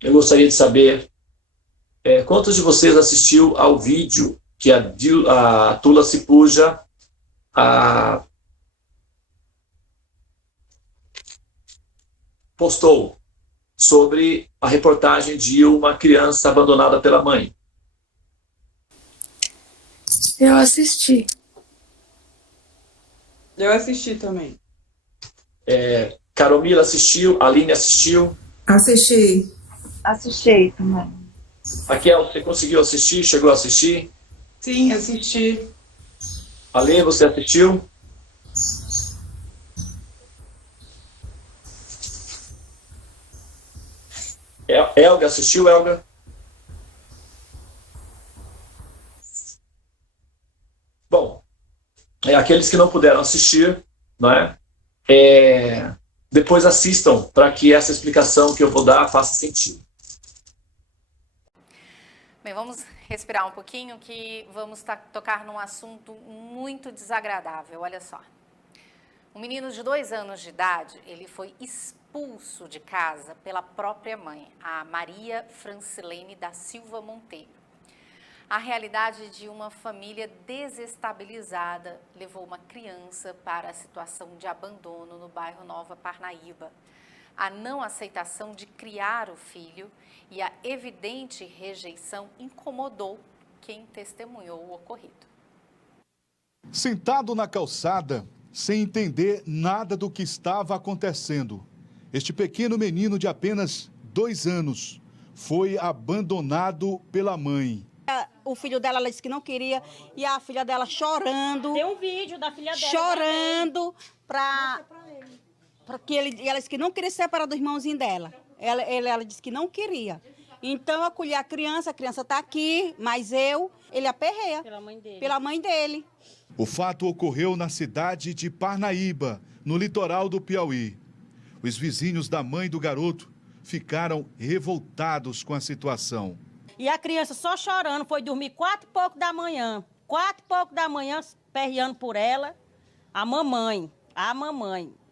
eu gostaria de saber quantos de vocês assistiu ao vídeo que a Tula Sipuja postou sobre a reportagem de uma criança abandonada pela mãe. Eu assisti. Eu assisti também. Caromila assistiu, Aline assistiu. Assisti. Assisti também. Raquel, você conseguiu assistir? Chegou a assistir? Sim, assisti. Ale, você assistiu? Elga assistiu, Elga? Bom, aqueles que não puderam assistir, não é? Depois assistam para que essa explicação que eu vou dar faça sentido. Bem, vamos respirar um pouquinho que vamos tocar num assunto muito desagradável, olha só. Um menino de 2 anos de idade, ele foi expulso de casa pela própria mãe, a Maria Francilene da Silva Monteiro. A realidade de uma família desestabilizada levou uma criança para a situação de abandono no bairro Nova Parnaíba. A não aceitação de criar o filho e a evidente rejeição incomodou quem testemunhou o ocorrido. Sentado na calçada, sem entender nada do que estava acontecendo, este pequeno menino de apenas 2 anos foi abandonado pela mãe. O filho dela, ela disse que não queria, e a filha dela chorando. Tem um vídeo da filha dela. Chorando porque ela disse que não queria se separar do irmãozinho dela. Ela disse que não queria. Então, eu acolhi a criança está aqui, mas ele aperreia. Pela mãe dele. O fato ocorreu na cidade de Parnaíba, no litoral do Piauí. Os vizinhos da mãe do garoto ficaram revoltados com a situação. E a criança só chorando, foi dormir 4 e pouco da manhã. 4 e pouco da manhã, perreando por ela, a mamãe.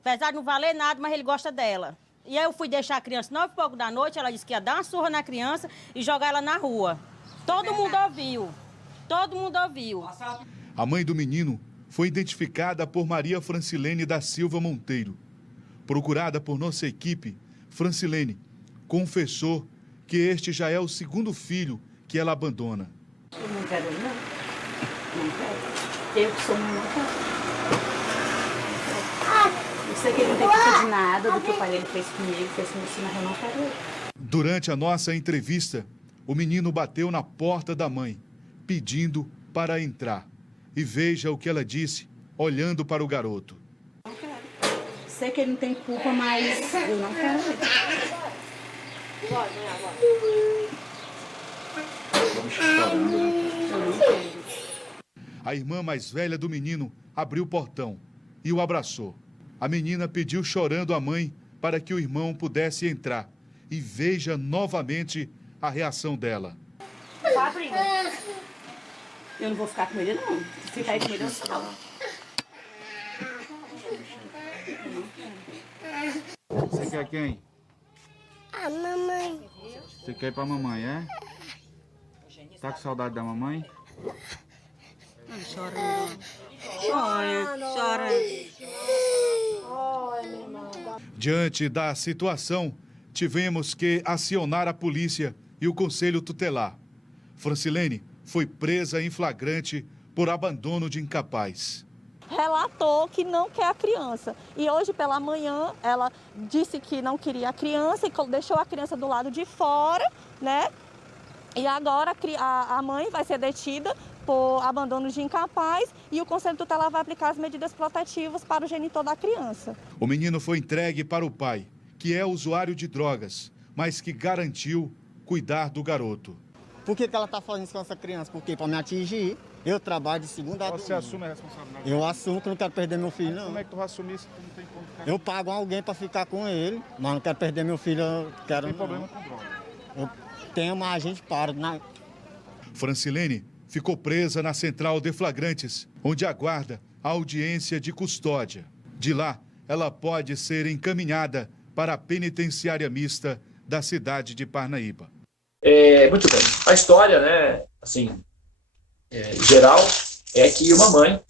Apesar de não valer nada, mas ele gosta dela. E aí eu fui deixar a criança 9 e pouco da noite, ela disse que ia dar uma surra na criança e jogar ela na rua. Todo mundo ouviu. A mãe do menino foi identificada por Maria Francilene da Silva Monteiro. Procurada por nossa equipe, Francilene confessou que este já é o 2º filho que ela abandona. Eu não quero, não. Não quero. Eu que sou mãe, não quero. Eu sei que ele não tem culpa de nada do que o pai dele fez comigo, fez com isso, mas eu não quero ele. Durante a nossa entrevista, o menino bateu na porta da mãe, pedindo para entrar. E veja o que ela disse, olhando para o garoto. Não quero. Sei que ele não tem culpa, mas eu não quero ele. A irmã mais velha do menino abriu o portão e o abraçou. A menina pediu chorando à mãe para que o irmão pudesse entrar. E veja novamente a reação dela. Eu não vou ficar com ele, não. Se ficar aí com ele, eu falo. Você quer quem? A mamãe. Você quer ir pra mamãe, é? Tá com saudade da mamãe? Chorando. Diante da situação, tivemos que acionar a polícia e o conselho tutelar. Francilene foi presa em flagrante por abandono de incapaz. Relatou que não quer a criança. E hoje pela manhã ela disse que não queria a criança e deixou a criança do lado de fora, né? E agora a mãe vai ser detida por abandono de incapaz e o Conselho Tutelar vai aplicar as medidas protetivas para o genitor da criança. O menino foi entregue para o pai, que é usuário de drogas, mas que garantiu cuidar do garoto. Por que ela está fazendo isso com essa criança? Porque para me atingir, eu trabalho de segunda a domingo. Você assume a responsabilidade? Eu assumo que não quero perder meu filho, não. Como é que tu vai assumir se tu não tem como ficar? Eu pago alguém para ficar com ele, mas não quero perder meu filho, eu quero Não tem problema com droga. Eu tenho, mas a gente para. Francilene ficou presa na central de flagrantes, onde aguarda a audiência de custódia. De lá, ela pode ser encaminhada para a penitenciária mista da cidade de Parnaíba. Muito bem. A história, né, assim, geral, é que uma mãe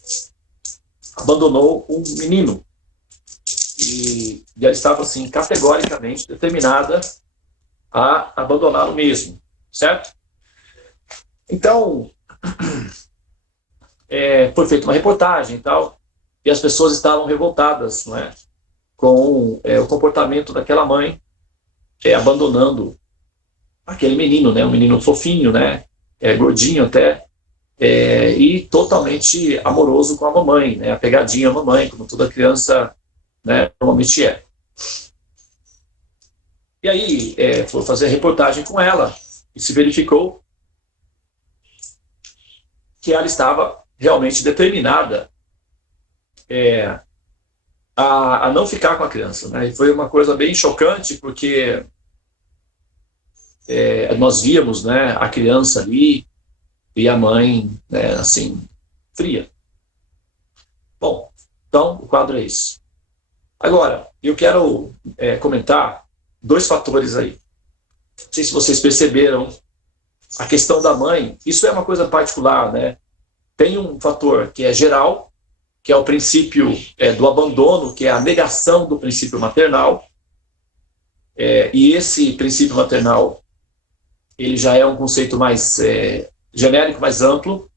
abandonou um menino e ela estava, assim, categoricamente determinada a abandoná-lo mesmo, certo? Então, foi feita uma reportagem e tal, e as pessoas estavam revoltadas, não é, com o comportamento daquela mãe, abandonando aquele menino, né, um menino fofinho, né, gordinho até, e totalmente amoroso com a mamãe, né, apegadinho à mamãe, como toda criança, né, normalmente é. E aí, foi fazer a reportagem com ela, e se verificou que ela estava realmente determinada a não ficar com a criança, né? E foi uma coisa bem chocante, porque nós víamos, né, a criança ali e a mãe, né, assim, fria. Bom, então o quadro é isso. Agora, eu quero comentar 2 fatores aí. Não sei se vocês perceberam a questão da mãe. Isso é uma coisa particular, né? Tem um fator que é geral, que é o princípio do abandono, que é a negação do princípio maternal. E esse princípio maternal, ele já é um conceito mais genérico, mais amplo,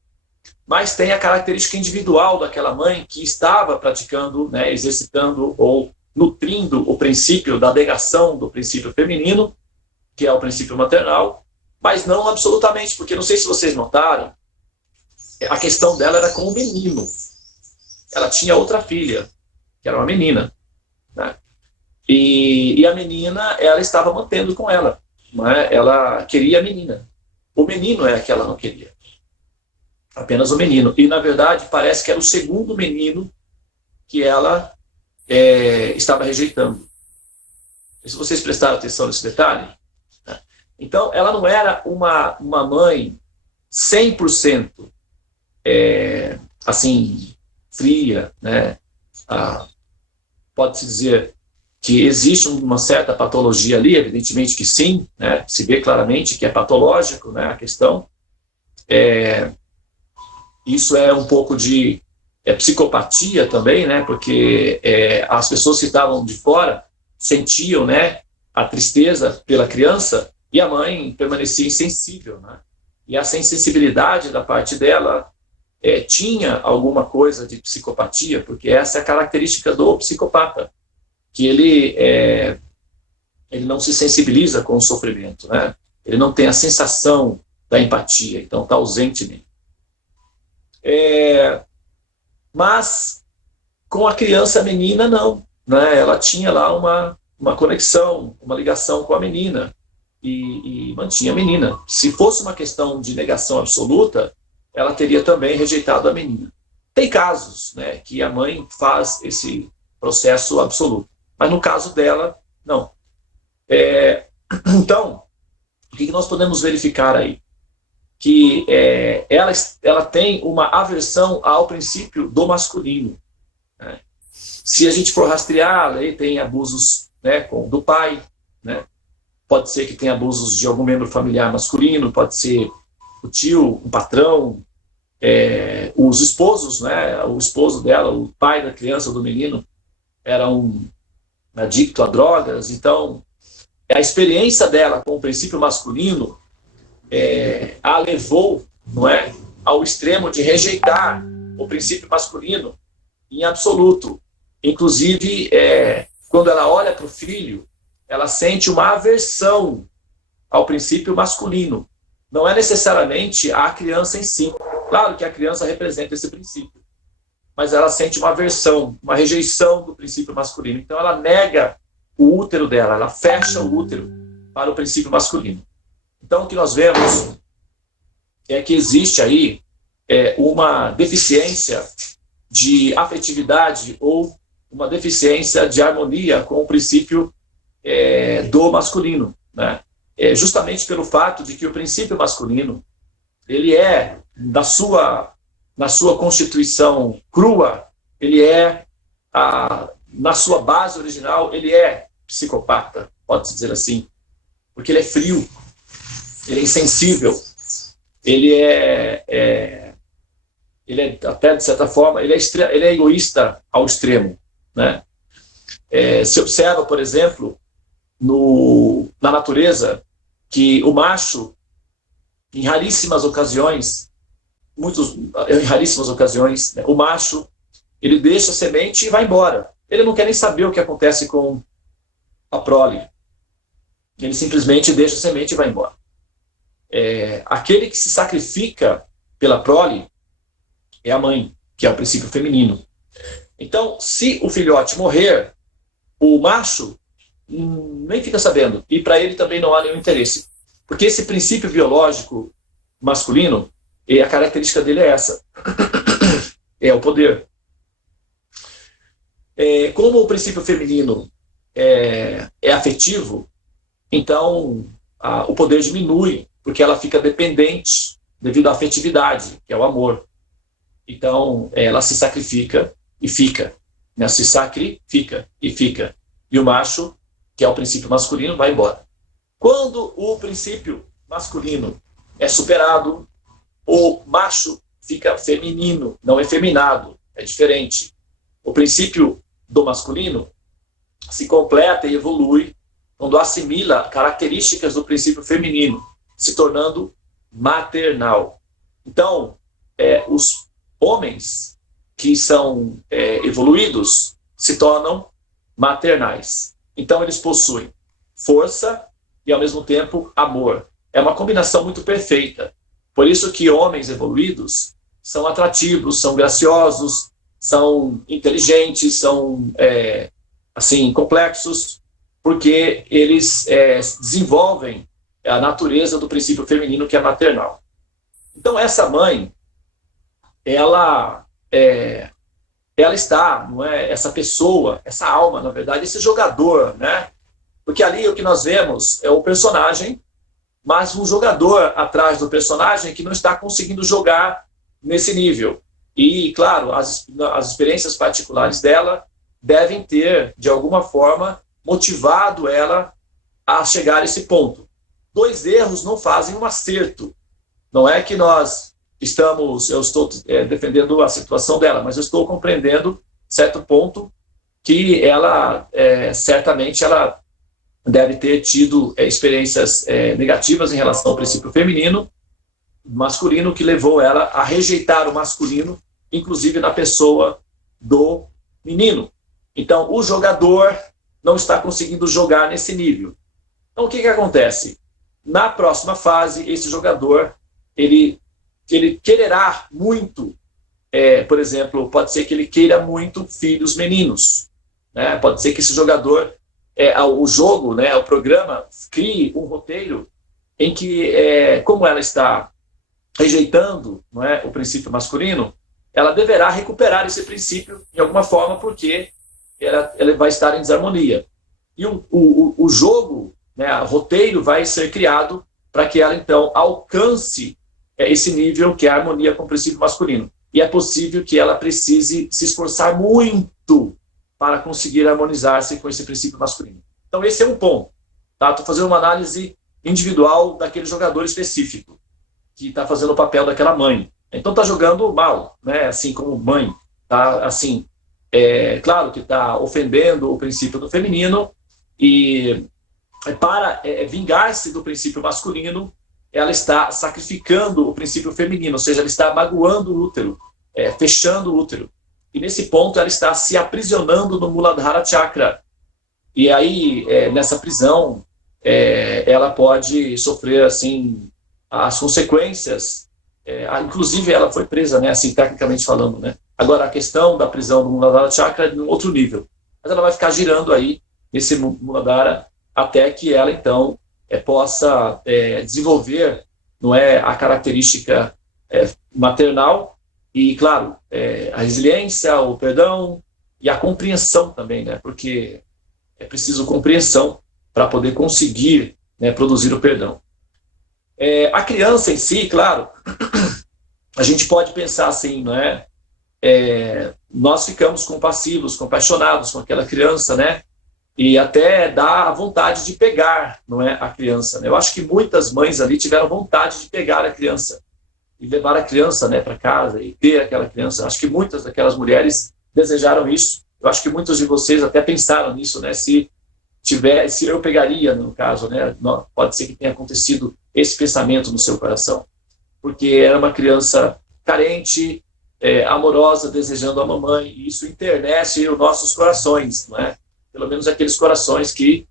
mas tem a característica individual daquela mãe que estava praticando, né, exercitando ou nutrindo o princípio da negação do princípio feminino, que é o princípio maternal, mas não absolutamente, porque não sei se vocês notaram, a questão dela era com o menino. Ela tinha outra filha, que era uma menina, né? E a menina, ela estava mantendo com ela, né? Ela queria a menina. O menino é que ela não queria. Apenas o menino. E, na verdade, parece que era o segundo menino que ela estava rejeitando. Se vocês prestaram atenção nesse detalhe, né? Então, ela não era uma mãe 100% assim, fria, né? Pode-se dizer que existe uma certa patologia ali, evidentemente que sim, né? Se vê claramente que é patológico, né, a questão. Isso é um pouco de psicopatia também, né? Porque as pessoas que estavam de fora sentiam, né, a tristeza pela criança e a mãe permanecia insensível, né? E essa insensibilidade da parte dela tinha alguma coisa de psicopatia, porque essa é a característica do psicopata, que ele não se sensibiliza com o sofrimento, né? Ele não tem a sensação da empatia, então está ausente nele. Mas com a criança menina, não, né? Ela tinha lá uma conexão, uma ligação com a menina, e mantinha a menina. Se fosse uma questão de negação absoluta, ela teria também rejeitado a menina. Tem casos, né, que a mãe faz esse processo absoluto, mas no caso dela, não. Então, o que nós podemos verificar aí? Que ela tem uma aversão ao princípio do masculino, né? Se a gente for rastrear, aí tem abusos, né, do pai, né? Pode ser que tenha abusos de algum membro familiar masculino, pode ser o tio, um patrão, os esposos, né? O esposo dela, o pai da criança, do menino, era um adicto a drogas. Então, a experiência dela com o princípio masculino a levou, não é, ao extremo de rejeitar o princípio masculino em absoluto. Inclusive, quando ela olha para o filho, ela sente uma aversão ao princípio masculino. Não é necessariamente a criança em si. Claro que a criança representa esse princípio, mas ela sente uma aversão, uma rejeição do princípio masculino. Então ela nega o útero dela, ela fecha o útero para o princípio masculino. Então o que nós vemos é que existe aí uma deficiência de afetividade ou uma deficiência de harmonia com o princípio do masculino, né? Justamente pelo fato de que o princípio masculino, ele na sua constituição crua, ele na sua base original, ele é psicopata, pode-se dizer assim. porque ele é frio, ele é insensível, ele é até, de certa forma, ele é egoísta ao extremo, né? Se observa, por exemplo, na natureza, que o macho, em raríssimas ocasiões, né, o macho, ele deixa a semente e vai embora. Ele não quer nem saber o que acontece com a prole. Ele simplesmente deixa a semente e vai embora. Aquele que se sacrifica pela prole é a mãe, que é o princípio feminino. Então, se o filhote morrer, o macho nem fica sabendo, e para ele também não há nenhum interesse. Porque esse princípio biológico masculino, a característica dele é essa, é o poder. Como o princípio feminino é afetivo, então o poder diminui, porque ela fica dependente devido à afetividade, que é o amor. Então, ela se sacrifica e fica. Né? Se sacrifica e fica. E o macho, que é o princípio masculino, vai embora. Quando o princípio masculino é superado, o macho fica feminino, não efeminado, é diferente. O princípio do masculino se completa e evolui quando assimila características do princípio feminino, se tornando maternal. Então, os homens que são evoluídos se tornam maternais. Então, eles possuem força e, ao mesmo tempo, amor. É uma combinação muito perfeita. Por isso que homens evoluídos são atrativos, são graciosos, são inteligentes, são complexos, porque eles desenvolvem a natureza do princípio feminino, que é maternal. Então, essa mãe, ela está, não é, essa pessoa, essa alma, na verdade, esse jogador, né? Porque ali o que nós vemos é o personagem, mas um jogador atrás do personagem que não está conseguindo jogar nesse nível. E, claro, as experiências particulares dela devem ter, de alguma forma, motivado ela a chegar a esse ponto. 2 erros não fazem um acerto. Não é que eu estou defendendo a situação dela, mas eu estou compreendendo certo ponto que ela, certamente, ela deve ter tido experiências negativas em relação ao princípio masculino, que levou ela a rejeitar o masculino, inclusive na pessoa do menino. Então, o jogador não está conseguindo jogar nesse nível. Então, o que acontece? Na próxima fase, esse jogador, ele quererá muito, por exemplo, pode ser que ele queira muito filhos meninos, né? Pode ser que esse jogador, o jogo, né, o programa, crie um roteiro em que, como ela está rejeitando, não é, o princípio masculino, ela deverá recuperar esse princípio de alguma forma, porque ela vai estar em desarmonia. E o jogo, né, o roteiro vai ser criado para que ela, então, alcance esse nível que é a harmonia com o princípio masculino. E é possível que ela precise se esforçar muito para conseguir harmonizar-se com esse princípio masculino. Então, esse é um ponto. Tá? Estou fazendo uma análise individual daquele jogador específico, que está fazendo o papel daquela mãe. Então, está jogando mal, né? Assim como mãe. Tá? Assim, claro que está ofendendo o princípio do feminino, e para vingar-se do princípio masculino, ela está sacrificando o princípio feminino, ou seja, ela está magoando o útero, fechando o útero. E nesse ponto ela está se aprisionando no Muladhara Chakra. E aí, nessa prisão, ela pode sofrer, assim, as consequências. Inclusive, ela foi presa, né, assim, tecnicamente falando, né? Agora, a questão da prisão do Muladhara Chakra é de um outro nível. Mas ela vai ficar girando aí, nesse Muladhara, até que ela, então, possa desenvolver, não é, a característica maternal e, claro, a resiliência, o perdão e a compreensão também, né, porque é preciso compreensão para poder conseguir, né, produzir o perdão. A criança em si, claro, a gente pode pensar assim, não é? Nós ficamos compassivos, compassionados com aquela criança, né? e até dá a vontade de pegar, não é, a criança. Né? Eu acho que muitas mães ali tiveram vontade de pegar a criança e levar a criança, né, para casa e ter aquela criança. Acho que muitas daquelas mulheres desejaram isso. Eu acho que muitos de vocês até pensaram nisso, né? Se eu pegaria, no caso, né? Pode ser que tenha acontecido esse pensamento no seu coração, porque era uma criança carente, amorosa, desejando a mamãe, e isso internece os nossos corações, não é? Pelo menos aqueles corações que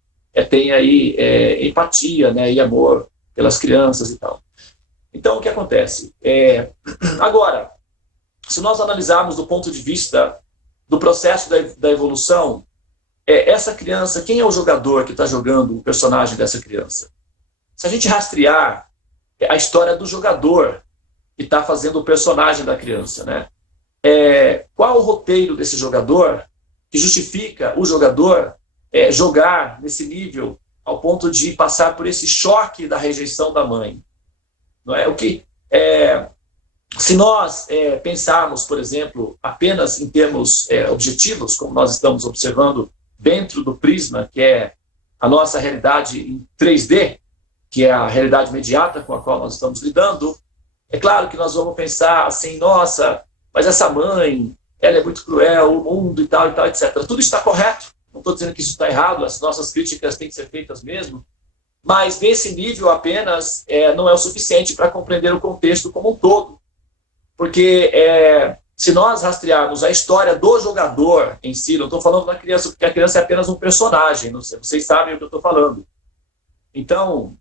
têm aí empatia, né, e amor pelas crianças e tal. Então, o que acontece? Agora, se nós analisarmos do ponto de vista do processo da evolução, essa criança, quem é o jogador que está jogando o personagem dessa criança? Se a gente rastrear a história do jogador que está fazendo o personagem da criança, né? Qual o roteiro desse jogador que justifica o jogador jogar nesse nível ao ponto de passar por esse choque da rejeição da mãe? Não é? Se nós pensarmos, por exemplo, apenas em termos objetivos, como nós estamos observando dentro do prisma, que é a nossa realidade em 3D, que é a realidade imediata com a qual nós estamos lidando, é claro que nós vamos pensar assim, nossa, mas essa mãe, ela é muito cruel, o mundo e tal, etc. Tudo está correto, não estou dizendo que isso está errado, as nossas críticas têm que ser feitas mesmo, mas nesse nível apenas não é o suficiente para compreender o contexto como um todo. Porque se nós rastrearmos a história do jogador em si, não estou falando da criança, porque a criança é apenas um personagem, não sei, vocês sabem o que eu estou falando. Então,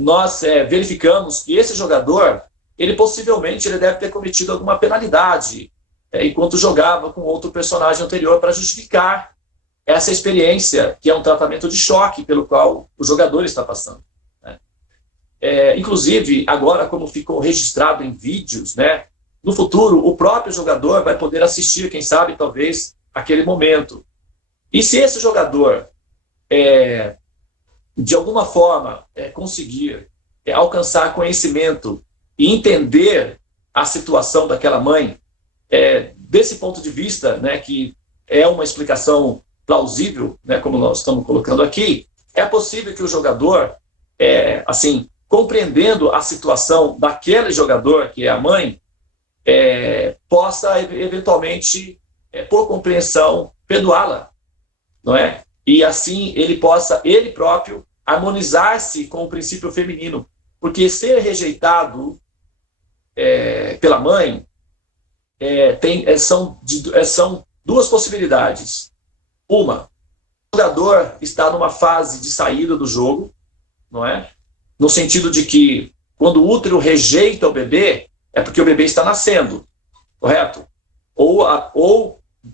nós verificamos que esse jogador, ele possivelmente deve ter cometido alguma penalidade enquanto jogava com outro personagem anterior para justificar essa experiência, que é um tratamento de choque pelo qual o jogador está passando. Né? Inclusive, agora, como ficou registrado em vídeos, né, no futuro, o próprio jogador vai poder assistir, quem sabe, talvez, aquele momento. E se esse jogador, de alguma forma, conseguir alcançar conhecimento e entender a situação daquela mãe, desse ponto de vista, né, que é uma explicação plausível, né, como nós estamos colocando aqui, é possível que o jogador, assim, compreendendo a situação daquele jogador, que é a mãe, possa, eventualmente, por compreensão, perdoá-la, não é? E assim ele possa, ele próprio, harmonizar-se com o princípio feminino. Porque ser rejeitado pela mãe são duas possibilidades. Uma, o jogador está numa fase de saída do jogo, não é? No sentido de que, quando o útero rejeita o bebê, é porque o bebê está nascendo, correto? Ou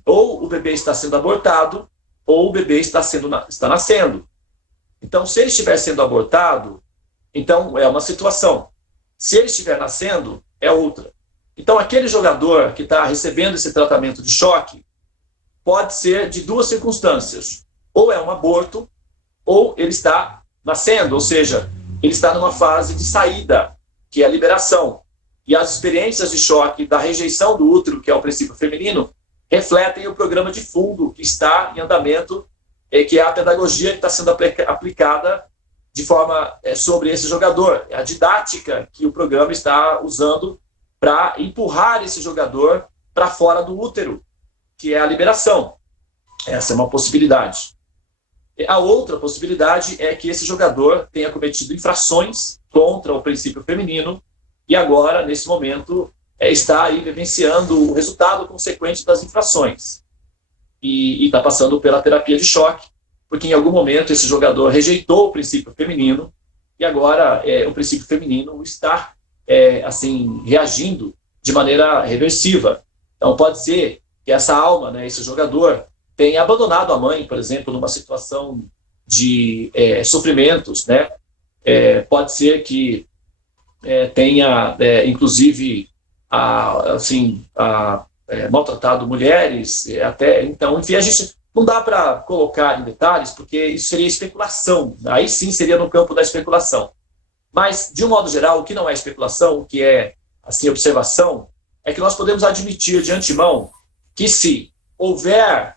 o bebê está sendo abortado, ou o bebê está nascendo. Então, se ele estiver sendo abortado, então é uma situação. Se ele estiver nascendo, é outra. Então, aquele jogador que está recebendo esse tratamento de choque pode ser de duas circunstâncias. Ou é um aborto, ou ele está nascendo, ou seja, ele está numa fase de saída, que é a liberação. E as experiências de choque da rejeição do útero, que é o princípio feminino, refletem o programa de fundo que está em andamento, que é a pedagogia que está sendo aplicada de forma sobre esse jogador. É a didática que o programa está usando para empurrar esse jogador para fora do útero, que é a liberação. Essa é uma possibilidade. A outra possibilidade é que esse jogador tenha cometido infrações contra o princípio feminino e agora, nesse momento, está aí vivenciando o resultado consequente das infrações. E está passando pela terapia de choque, porque em algum momento esse jogador rejeitou o princípio feminino e agora o princípio feminino está assim, reagindo de maneira reversiva. Então pode ser que essa alma, né, esse jogador, tenha abandonado a mãe, por exemplo, numa situação de sofrimentos, né? Pode ser que tenha, inclusive, maltratado mulheres, então, enfim, a gente não dá para colocar em detalhes, porque isso seria especulação, aí sim seria no campo da especulação. Mas, de um modo geral, o que não é especulação, o que é, assim, observação, é que nós podemos admitir de antemão que se houver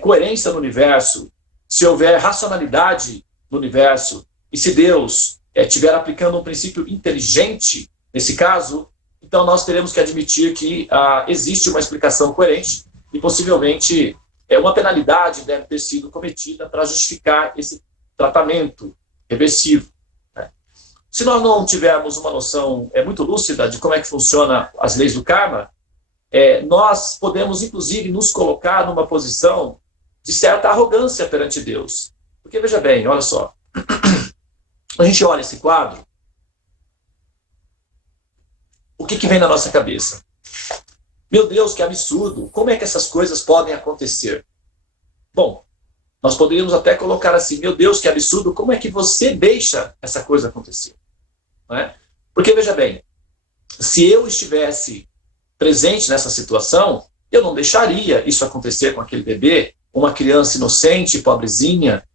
coerência no universo, se houver racionalidade no universo, e se Deus estiver aplicando um princípio inteligente, nesse caso, então nós teremos que admitir que existe uma explicação coerente e possivelmente uma penalidade deve ter sido cometida para justificar esse tratamento reversivo. Né? Se nós não tivermos uma noção muito lúcida de como é que funciona as leis do karma, nós podemos, inclusive, nos colocar numa posição de certa arrogância perante Deus. Porque, veja bem, olha só, a gente olha esse quadro, o que vem na nossa cabeça? Meu Deus, que absurdo! Como é que essas coisas podem acontecer? Bom, nós poderíamos até colocar assim, meu Deus, que absurdo, como é que você deixa essa coisa acontecer? Não é? Porque, veja bem, se eu estivesse presente nessa situação, eu não deixaria isso acontecer com aquele bebê, uma criança inocente, pobrezinha,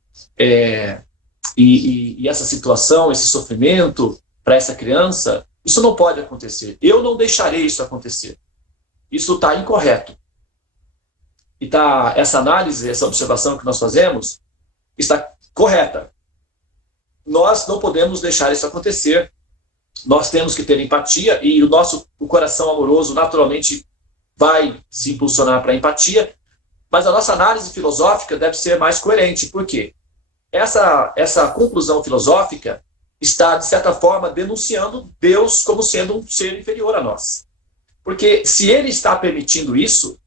e essa situação, esse sofrimento para essa criança, isso não pode acontecer. Eu não deixarei isso acontecer. Isso está incorreto. E essa análise, essa observação que nós fazemos, está correta. Nós não podemos deixar isso acontecer. Nós temos que ter empatia e o coração amoroso naturalmente vai se impulsionar para a empatia, mas a nossa análise filosófica deve ser mais coerente. Por quê? Essa conclusão filosófica está, de certa forma, denunciando Deus como sendo um ser inferior a nós. Porque se ele está permitindo isso,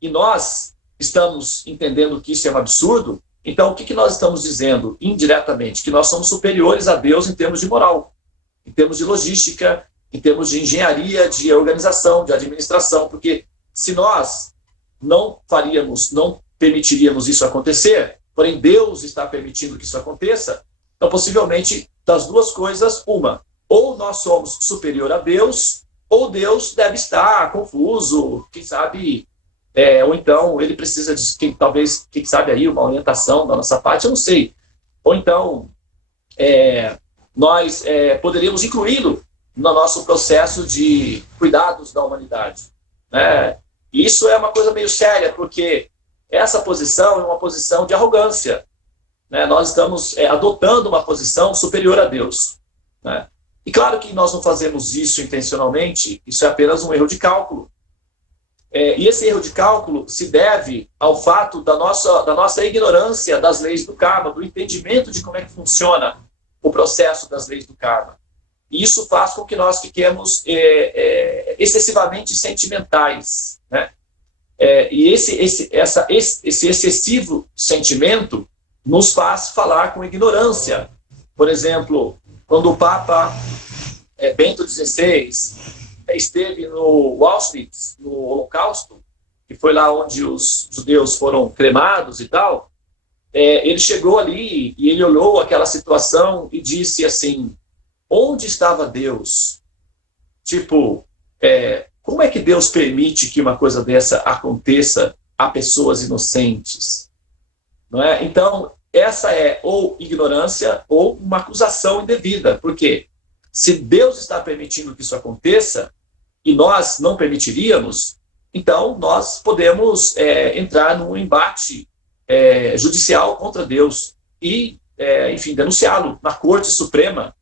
e nós estamos entendendo que isso é um absurdo, então o que nós estamos dizendo indiretamente? Que nós somos superiores a Deus em termos de moral, em termos de logística, em termos de engenharia, de organização, de administração, porque se nós não permitiríamos isso acontecer, porém Deus está permitindo que isso aconteça, então possivelmente das duas coisas, uma, ou nós somos superior a Deus, ou Deus deve estar confuso, quem sabe, ou então ele precisa de, talvez, quem sabe aí, uma orientação da nossa parte, eu não sei. Ou então, nós poderíamos incluí-lo no nosso processo de cuidados da humanidade. Né? E isso é uma coisa meio séria, porque essa posição é uma posição de arrogância. Né? Nós estamos adotando uma posição superior a Deus. Né? E claro que nós não fazemos isso intencionalmente, isso é apenas um erro de cálculo. E esse erro de cálculo se deve ao fato da nossa ignorância das leis do karma, do entendimento de como é que funciona o processo das leis do karma. E isso faz com que nós fiquemos excessivamente sentimentais. Né? E esse excessivo sentimento nos faz falar com ignorância. Por exemplo, quando o Papa Bento XVI esteve no Auschwitz, no Holocausto, que foi lá onde os judeus foram cremados e tal, ele chegou ali e ele olhou aquela situação e disse assim, onde estava Deus? Tipo, como é que Deus permite que uma coisa dessa aconteça a pessoas inocentes? Não é? Então, essa é ou ignorância ou uma acusação indevida. Por quê? Se Deus está permitindo que isso aconteça e nós não permitiríamos, então nós podemos entrar num embate judicial contra Deus e, enfim, denunciá-lo na Corte Suprema,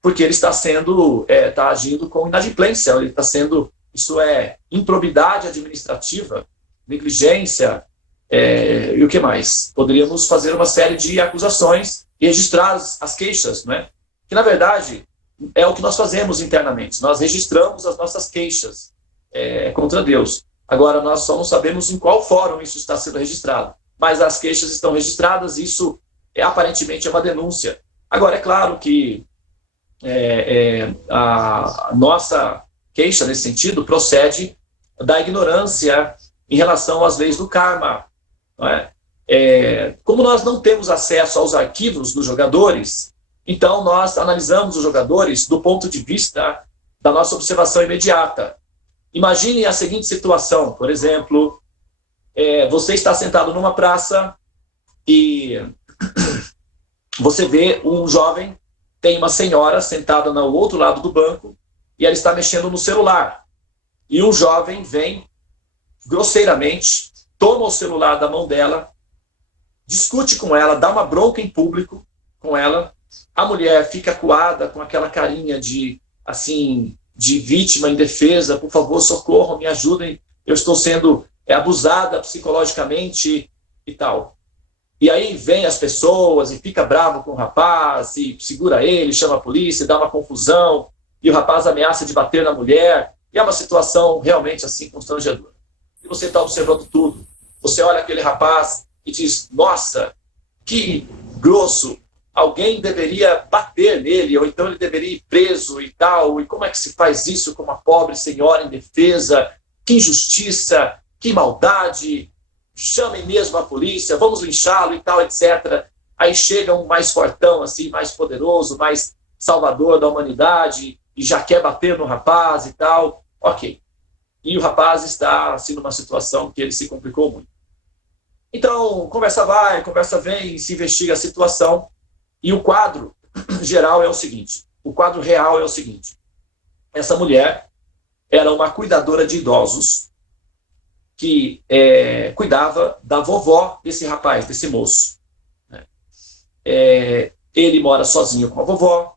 porque ele está agindo com inadimplência, isso é improbidade administrativa, negligência, e o que mais? Poderíamos fazer uma série de acusações e registrar as queixas, né? Que, na verdade, é o que nós fazemos internamente. Nós registramos as nossas queixas contra Deus. Agora, nós só não sabemos em qual fórum isso está sendo registrado. Mas as queixas estão registradas e isso aparentemente é uma denúncia. Agora, é claro que a nossa queixa, nesse sentido, procede da ignorância em relação às leis do karma. Não é? Como nós não temos acesso aos arquivos dos jogadores, então nós analisamos os jogadores do ponto de vista da nossa observação imediata. Imagine a seguinte situação, por exemplo, você está sentado numa praça e você vê um jovem, tem uma senhora sentada no outro lado do banco e ela está mexendo no celular. E um jovem vem grosseiramente toma o celular da mão dela, discute com ela, dá uma bronca em público com ela. A mulher fica acuada com aquela carinha de, assim, de vítima indefesa. Por favor, socorram, me ajudem. Eu estou sendo abusada psicologicamente e tal. E aí vem as pessoas e fica bravo com o rapaz, e segura ele, chama a polícia, dá uma confusão, e o rapaz ameaça de bater na mulher. E é uma situação realmente assim constrangedora. E você está observando tudo. Você olha aquele rapaz e diz, nossa, que grosso, alguém deveria bater nele, ou então ele deveria ir preso e tal, e como é que se faz isso com uma pobre senhora indefesa? Que injustiça, que maldade, chamem mesmo a polícia, vamos linchá-lo e tal, etc. Aí chega um mais fortão, assim, mais poderoso, mais salvador da humanidade, e já quer bater no rapaz e tal, ok. E o rapaz está, assim, numa situação que ele se complicou muito. Então, conversa vai, conversa vem, se investiga a situação, e o quadro geral é o seguinte, o quadro real é o seguinte, essa mulher era uma cuidadora de idosos que cuidava da vovó desse rapaz, desse moço. Ele mora sozinho com a vovó,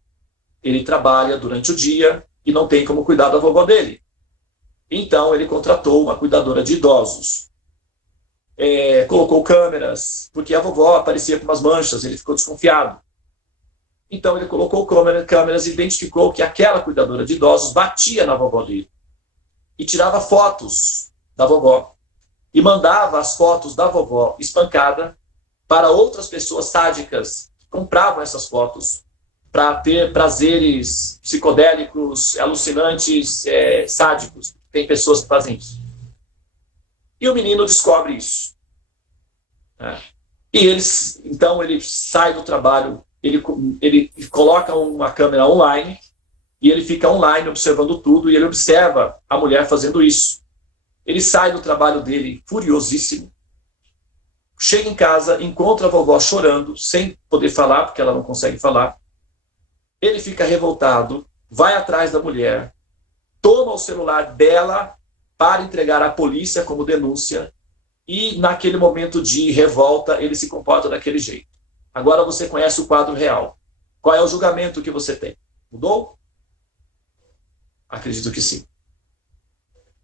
ele trabalha durante o dia e não tem como cuidar da vovó dele. Então, ele contratou uma cuidadora de idosos. Colocou câmeras, porque a vovó aparecia com umas manchas, ele ficou desconfiado. Então, ele colocou câmeras e identificou que aquela cuidadora de idosos batia na vovó dele. E tirava fotos da vovó. E mandava as fotos da vovó espancada para outras pessoas sádicas que compravam essas fotos para ter prazeres psicodélicos, alucinantes, sádicos. Tem pessoas que fazem isso. E o menino descobre isso. E então ele sai do trabalho, ele coloca uma câmera online, e ele fica online observando tudo, e ele observa a mulher fazendo isso. Ele sai do trabalho dele furiosíssimo, chega em casa, encontra a vovó chorando, sem poder falar, porque ela não consegue falar. Ele fica revoltado, vai atrás da mulher, toma o celular dela para entregar à polícia como denúncia, e naquele momento de revolta, ele se comporta daquele jeito. Agora você conhece o quadro real. Qual é o julgamento que você tem? Mudou? Acredito que sim.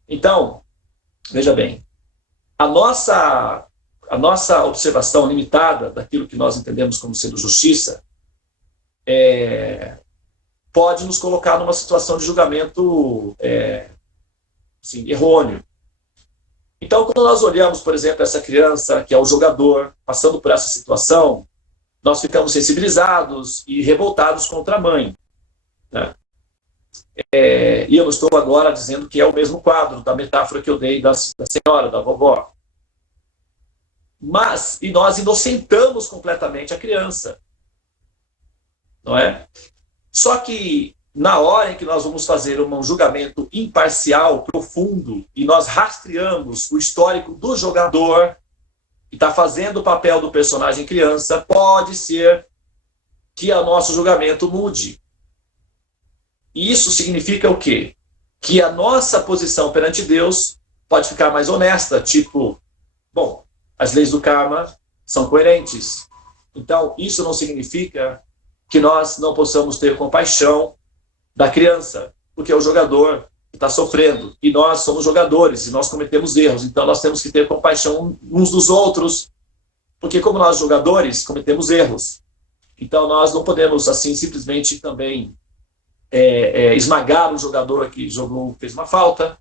Então, veja bem, a nossa observação limitada daquilo que nós entendemos como sendo justiça pode nos colocar numa situação de julgamento assim, errôneo. Então, quando nós olhamos, por exemplo, essa criança que é o jogador, passando por essa situação, nós ficamos sensibilizados e revoltados contra a mãe, né? E eu não estou agora dizendo que é o mesmo quadro da metáfora que eu dei da senhora, da vovó. E nós inocentamos completamente a criança. Não é? Só que na hora em que nós vamos fazer um julgamento imparcial, profundo, e nós rastreamos o histórico do jogador, que está fazendo o papel do personagem criança, pode ser que o nosso julgamento mude. E isso significa o quê? Que a nossa posição perante Deus pode ficar mais honesta, tipo, bom, as leis do karma são coerentes. Então, isso não significa que nós não possamos ter compaixão da criança, porque é o jogador que está sofrendo, e nós somos jogadores, e nós cometemos erros, então nós temos que ter compaixão uns dos outros, porque como nós jogadores cometemos erros, então nós não podemos assim simplesmente também esmagar o jogador que jogou, fez uma falta,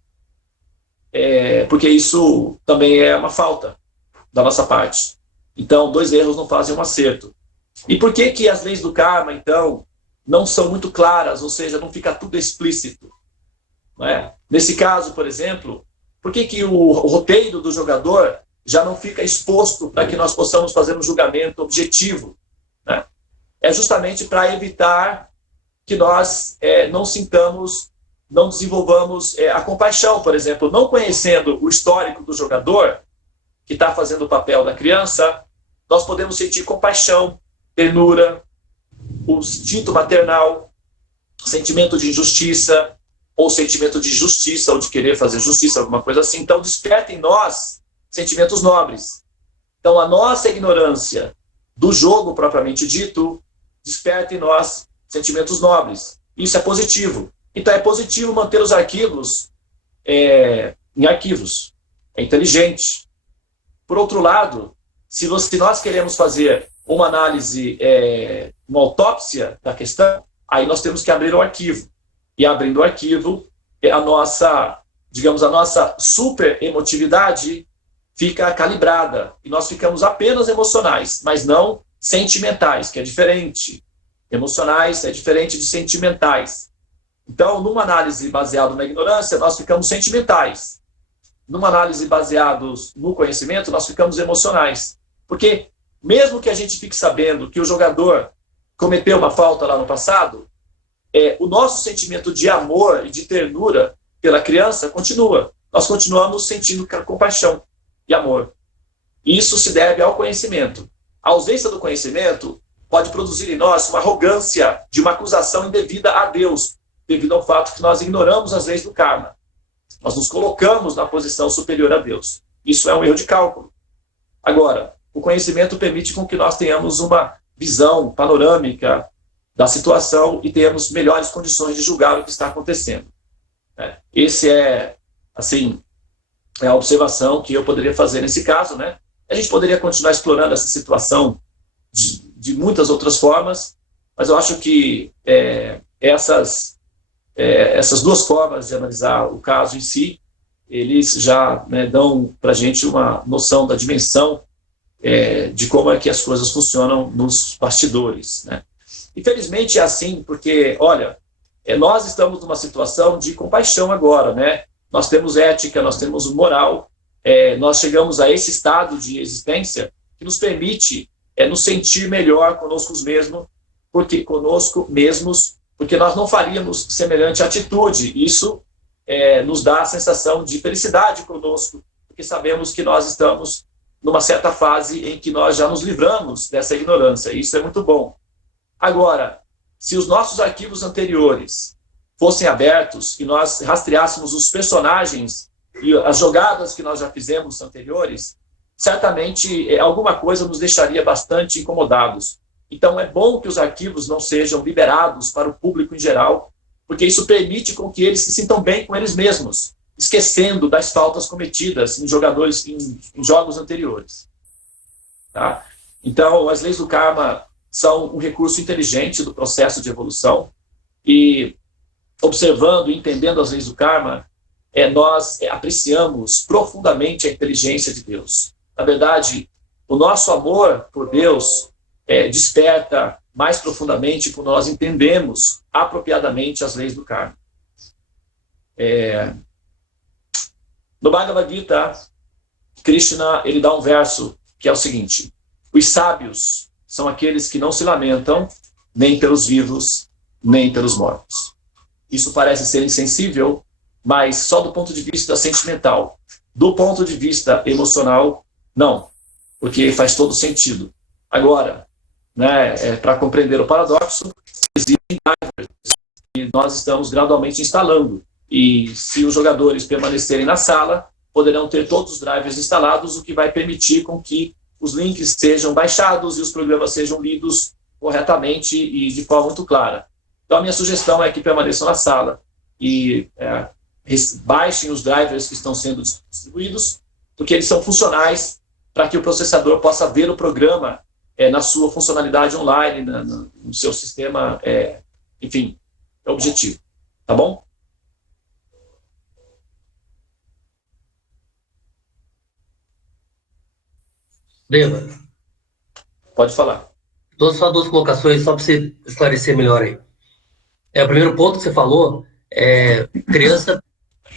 porque isso também é uma falta da nossa parte. Então, 2 erros não fazem um acerto. E por que as leis do karma, então, não são muito claras, ou seja, não fica tudo explícito? Não é? Nesse caso, por exemplo, por que o roteiro do jogador já não fica exposto para que nós possamos fazer um julgamento objetivo? Né? É justamente para evitar que nós não desenvolvamos a compaixão, por exemplo, não conhecendo o histórico do jogador que está fazendo o papel da criança, nós podemos sentir compaixão, ternura, o instinto maternal, sentimento de injustiça, ou sentimento de justiça, ou de querer fazer justiça, alguma coisa assim. Então, desperta em nós sentimentos nobres. Então, a nossa ignorância do jogo propriamente dito desperta em nós sentimentos nobres. Isso é positivo. Então, é positivo manter os arquivos em arquivos. É inteligente. Por outro lado, se nós queremos fazer uma análise, uma autópsia da questão, aí nós temos que abrir o arquivo. E abrindo o arquivo, a nossa super emotividade fica calibrada. E nós ficamos apenas emocionais, mas não sentimentais, que é diferente. Emocionais é diferente de sentimentais. Então, numa análise baseada na ignorância, nós ficamos sentimentais. Numa análise baseada no conhecimento, nós ficamos emocionais. Porque, mesmo que a gente fique sabendo que o jogador cometeu uma falta lá no passado, o nosso sentimento de amor e de ternura pela criança continua. Nós continuamos sentindo compaixão e amor. Isso se deve ao conhecimento. A ausência do conhecimento pode produzir em nós uma arrogância de uma acusação indevida a Deus, devido ao fato que nós ignoramos as leis do karma. Nós nos colocamos na posição superior a Deus. Isso é um erro de cálculo. Agora, o conhecimento permite com que nós tenhamos uma visão panorâmica da situação e tenhamos melhores condições de julgar o que está acontecendo. Esse é a observação que eu poderia fazer nesse caso, né? A gente poderia continuar explorando essa situação de muitas outras formas, mas eu acho que essas duas formas de analisar o caso em si, eles já, né, dão para a gente uma noção da dimensão de como é que as coisas funcionam nos bastidores, né? Infelizmente é assim, porque, olha, nós estamos numa situação de compaixão agora, né? Nós temos ética, nós temos moral, nós chegamos a esse estado de existência que nos permite nos sentir melhor conosco mesmos, porque nós não faríamos semelhante atitude. Isso nos dá a sensação de felicidade conosco, porque sabemos que nós estamos numa certa fase em que nós já nos livramos dessa ignorância. Isso é muito bom. Agora, se os nossos arquivos anteriores fossem abertos e nós rastreássemos os personagens e as jogadas que nós já fizemos anteriores, certamente alguma coisa nos deixaria bastante incomodados. Então, é bom que os arquivos não sejam liberados para o público em geral, porque isso permite com que eles se sintam bem com eles mesmos, esquecendo das faltas cometidas em jogos anteriores. Tá? Então, as leis do karma são um recurso inteligente do processo de evolução, e observando e entendendo as leis do karma, nós apreciamos profundamente a inteligência de Deus. Na verdade, o nosso amor por Deus desperta mais profundamente quando nós entendemos apropriadamente as leis do karma. No Bhagavad Gita, Krishna ele dá um verso que é o seguinte: os sábios são aqueles que não se lamentam nem pelos vivos, nem pelos mortos. Isso parece ser insensível, mas só do ponto de vista sentimental. Do ponto de vista emocional, não, porque faz todo sentido. Agora, né, para compreender o paradoxo, existem drivers que nós estamos gradualmente instalando. E se os jogadores permanecerem na sala, poderão ter todos os drivers instalados, o que vai permitir com que os links sejam baixados e os programas sejam lidos corretamente e de forma muito clara. Então, a minha sugestão é que permaneçam na sala e baixem os drivers que estão sendo distribuídos, porque eles são funcionais para que o processador possa ver o programa na sua funcionalidade online, no seu sistema, enfim, é o objetivo. Tá bom? Deva, pode falar. Só duas colocações, só para você esclarecer melhor aí. O primeiro ponto que você falou criança,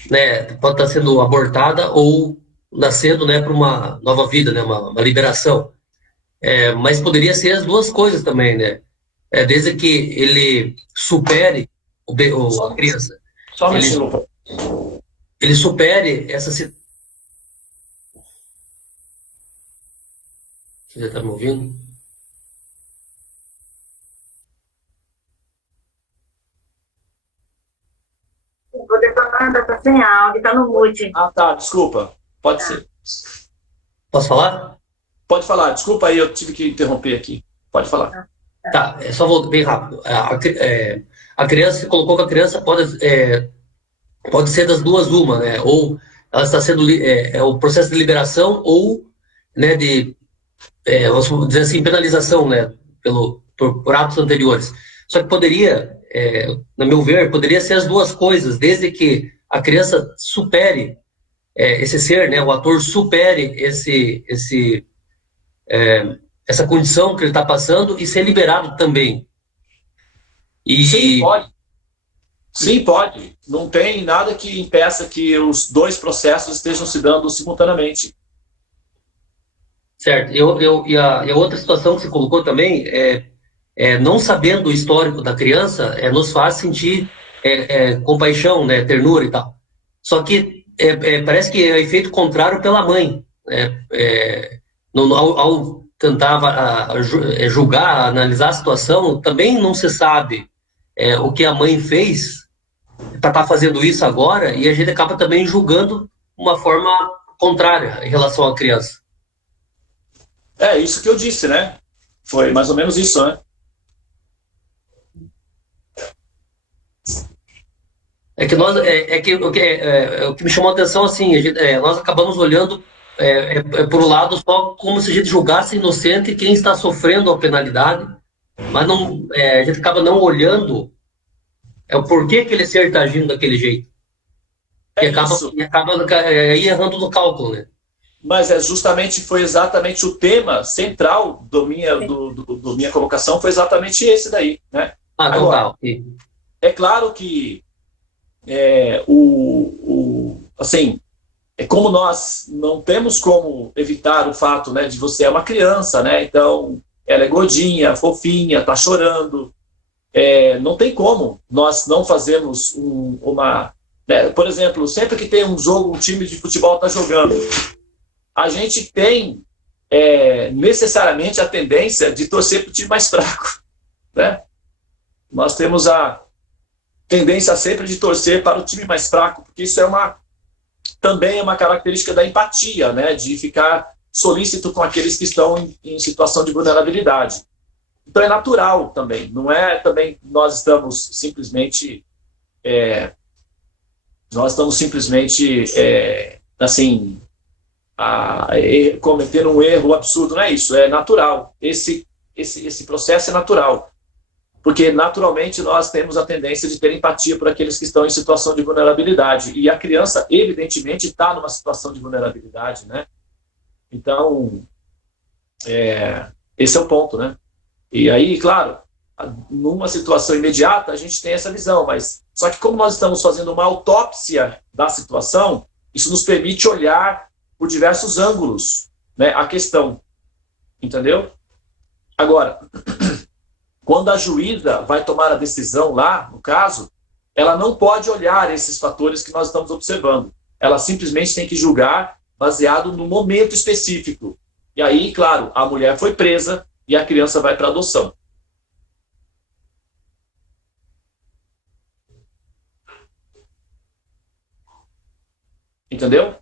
né, pode estar sendo abortada ou nascendo, né, para uma nova vida, né, uma liberação. Mas poderia ser as duas coisas também, né? Desde que ele supere a criança. Só um minuto. Ele supere essa situação. Você já está me ouvindo? Vou detonando, está sem áudio, está no mute. Ah, tá, desculpa. Pode ser. Posso falar? Pode falar, desculpa aí, eu tive que interromper aqui. Pode falar. Tá, só vou bem rápido. A criança, você colocou que a criança pode ser das duas uma, né? Ou ela está sendo o processo de liberação ou, né, vamos dizer assim, penalização, né, por atos anteriores. Só que poderia, no meu ver, poderia ser as duas coisas, desde que a criança supere esse ser, né, o ator supere essa condição que ele está passando e ser liberado também. Sim, pode. Sim, pode. Não tem nada que impeça que os dois processos estejam se dando simultaneamente. Certo. E a outra situação que você colocou também não sabendo o histórico da criança, nos faz sentir compaixão, né, ternura e tal. Só que parece que é efeito contrário pela mãe. Ao tentar julgar, analisar a situação, também não se sabe o que a mãe fez para estar fazendo isso agora, e a gente acaba também julgando uma forma contrária em relação à criança. É isso que eu disse, né? Foi mais ou menos isso, né? O que me chamou a atenção, assim, nós acabamos olhando por um lado só como se a gente julgasse inocente quem está sofrendo a penalidade, mas não, a gente acaba não olhando o porquê que aquele ser está agindo daquele jeito. E acaba errando no cálculo, né? Mas foi exatamente o tema central do minha colocação, foi exatamente esse daí, né? Agora, é claro que assim, como nós não temos como evitar o fato, né, de você é uma criança, né? Então ela é gordinha, fofinha, tá chorando, não tem como nós não fazermos por exemplo, sempre que tem um jogo, um time de futebol tá jogando, a gente tem necessariamente a tendência de torcer para o time mais fraco, né? Nós temos a tendência sempre de torcer para o time mais fraco, porque isso também é uma característica da empatia, né? De ficar solícito com aqueles que estão em situação de vulnerabilidade. Então é natural também, não é também nós estamos simplesmente assim, cometer um erro absurdo, não é isso, é natural, esse processo é natural, porque naturalmente nós temos a tendência de ter empatia por aqueles que estão em situação de vulnerabilidade, e a criança evidentemente está numa situação de vulnerabilidade, né? Então esse é o ponto, né? E aí, claro, numa situação imediata a gente tem essa visão, mas só que como nós estamos fazendo uma autópsia da situação, isso nos permite olhar por diversos ângulos, né, a questão, entendeu? Agora, quando a juíza vai tomar a decisão lá, no caso, ela não pode olhar esses fatores que nós estamos observando. Ela simplesmente tem que julgar baseado no momento específico. E aí, claro, a mulher foi presa e a criança vai para adoção. Entendeu?